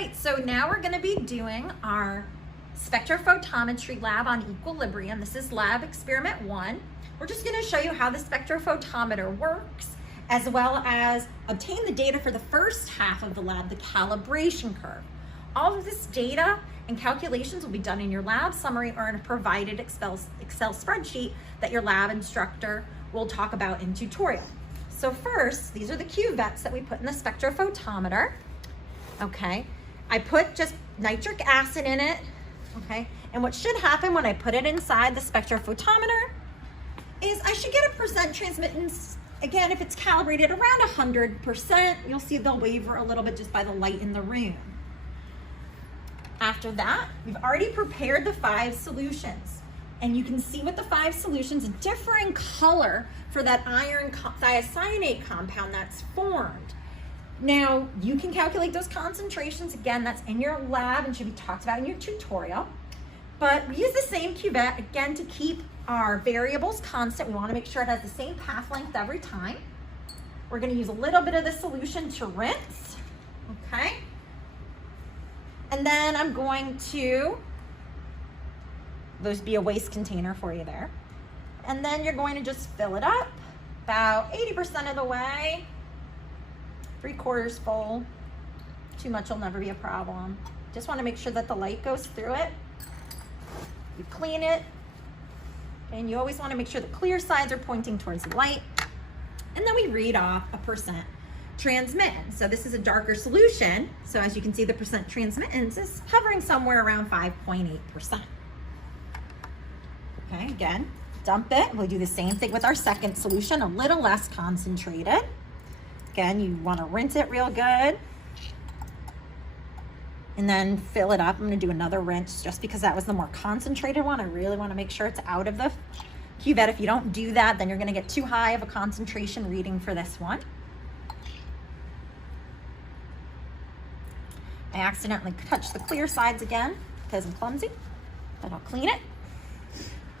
right, so now we're gonna be doing our spectrophotometry lab on equilibrium. This is lab experiment 1. We're just gonna show you how the spectrophotometer works, as well as obtain the data for the first half of the lab, the calibration curve. All of this data and calculations will be done in your lab summary or in a provided Excel spreadsheet that your lab instructor will talk about in tutorial. So first, these are the cuvettes that we put in the spectrophotometer. Okay, I put just nitric acid in it, okay? And what should happen when I put it inside the spectrophotometer is I should get a percent transmittance. Again, if it's calibrated around 100%, you'll see they'll waver a little bit just by the light in the room. After that, we've already prepared the 5 solutions. And you can see with the 5 solutions, differing color for that iron thiocyanate compound that's formed. Now, you can calculate those concentrations. Again, that's in your lab and should be talked about in your tutorial. But we use the same cuvette, again, to keep our variables constant. We want to make sure it has the same path length every time. We're going to use a little bit of the solution to rinse, okay? And then I'm going to, those be a waste container for you there. And then you're going to just fill it up about 80% of the way. 3/4 full. Too much will never be a problem. Just want to make sure that the light goes through it. You clean it. And you always want to make sure the clear sides are pointing towards the light. And then we read off a percent transmittance. So this is a darker solution. So as you can see, the percent transmittance is hovering somewhere around 5.8%. Okay, again, dump it. We'll do the same thing with our second solution, a little less concentrated. Again, you want to rinse it real good and then fill it up. I'm going to do another rinse just because that was the more concentrated one. I really want to make sure it's out of the cuvette. If you don't do that, then you're going to get too high of a concentration reading for this one. I accidentally touched the clear sides again because I'm clumsy, but I'll clean it.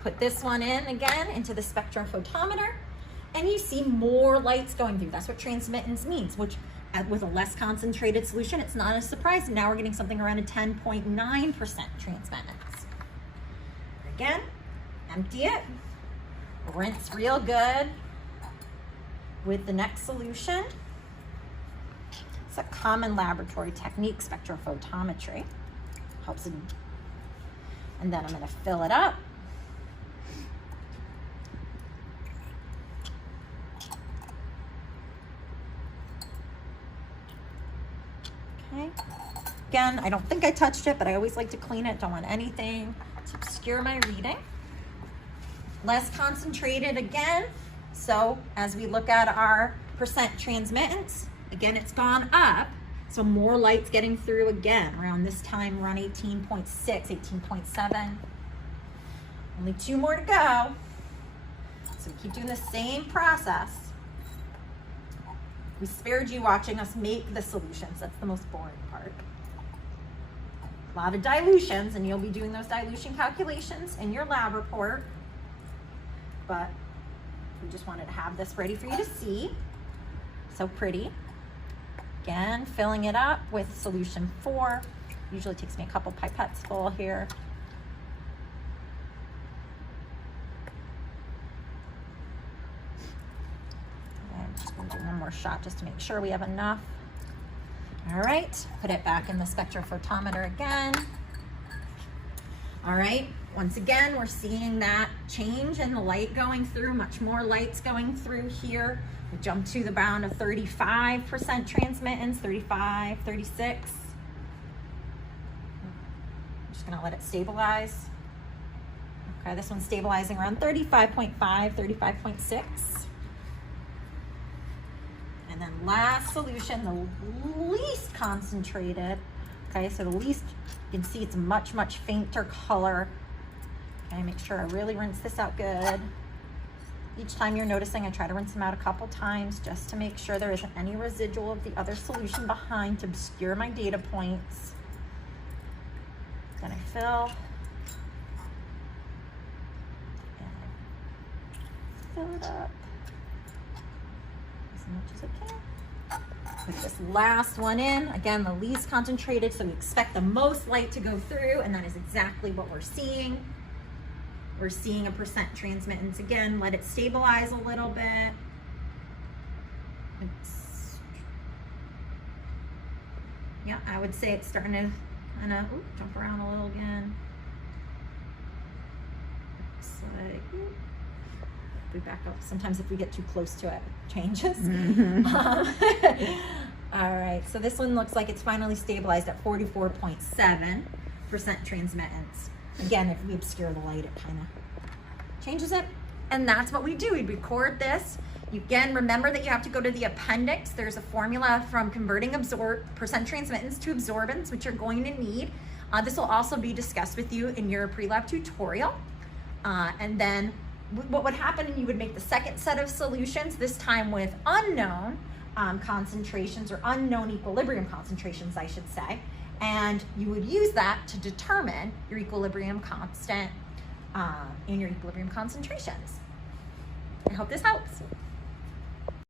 Put this one in again into the spectrophotometer. And you see more lights going through. That's what transmittance means, which with a less concentrated solution, it's not as surprising. Now we're getting something around a 10.9% transmittance. Again, empty it, rinse real good with the next solution. It's a common laboratory technique, spectrophotometry. Helps it. And then I'm gonna fill it up. Okay. Again, I don't think I touched it, but I always like to clean it. Don't want anything to obscure my reading. Less concentrated again. So as we look at our percent transmittance, again, it's gone up. So more light's getting through again. Around this time, around 18.6, 18.7. Only 2 more to go. So we keep doing the same process. We spared you watching us make the solutions. That's the most boring part. A lot of dilutions, and you'll be doing those dilution calculations in your lab report. But we just wanted to have this ready for you to see. So pretty. Again, filling it up with solution 4. Usually takes me a couple pipettes full here. Just gonna do one more shot just to make sure we have enough. All right, put it back in the spectrophotometer again. All right, once again, we're seeing that change in the light going through, much more lights going through here. We jump to the bound of 35% transmittance, 35, 36. I'm just gonna let it stabilize. Okay, this one's stabilizing around 35.5, 35.6. And then last solution, the least concentrated. Okay, so the least, you can see it's a much, much fainter color. Okay, make sure I really rinse this out good. Each time you're noticing, I try to rinse them out a couple times just to make sure there isn't any residual of the other solution behind to obscure my data points. Then I fill. And fill it up as much as I can. Put this last one in. Again, the least concentrated, so we expect the most light to go through, and that is exactly what we're seeing. We're seeing a percent transmittance. Again, let it stabilize a little bit. Yeah, I would say it's starting to kind of jump around a little again. Looks like, if we back up, sometimes if we get too close to it, it changes. All right, so this one looks like it's finally stabilized at 44.7% transmittance. Again, if we obscure the light, it kind of changes it. And that's what we do. We record this. You again, remember that you have to go to the appendix. There's a formula from converting percent transmittance to absorbance, which you're going to need. This will also be discussed with you in your pre-lab tutorial. And then what would happen, you would make the second set of solutions, this time with unknown concentrations, or unknown equilibrium concentrations, I should say. And you would use that to determine your equilibrium constant and your equilibrium concentrations. I hope this helps.